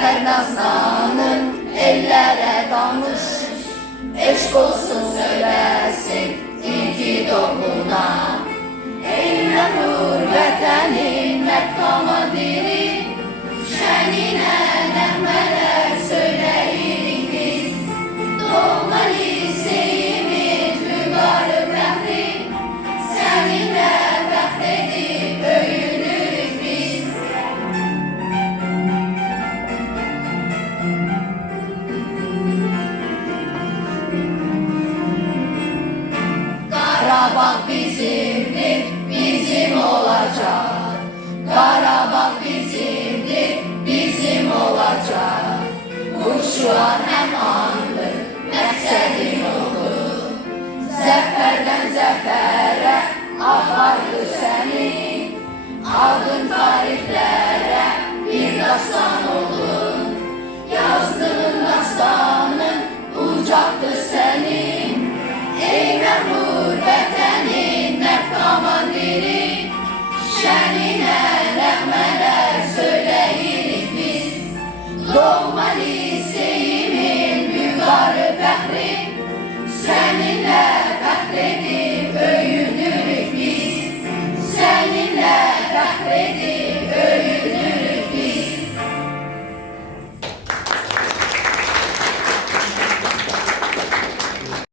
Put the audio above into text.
Zəfər Nazlanın ellərə danış, eşq olsun söyləsin ilki doğuna. Eylə nur vətənin mərd komandiri, şəninə nəğmələr söyləyirik biz. Doğma liseyimiz mübarək fəxri, səninlə fəxr edib öyünürük biz. Qarabağ bizimdir, bizim olacaq. Qarabağ bizimdir, bizim olacaq. Bu şuan həm andır, məqsədim oldu. Zəfərdən zəfərə apardı səni, adın tarixlərə bir dastan oldun. Yazdığın dastanın ucaqdır sənin, ey məğrur vətənin mərd komandiri, şəninə nəğmələr söyləyirik biz. Doğma liseyimin mübarək fəxri, səninlə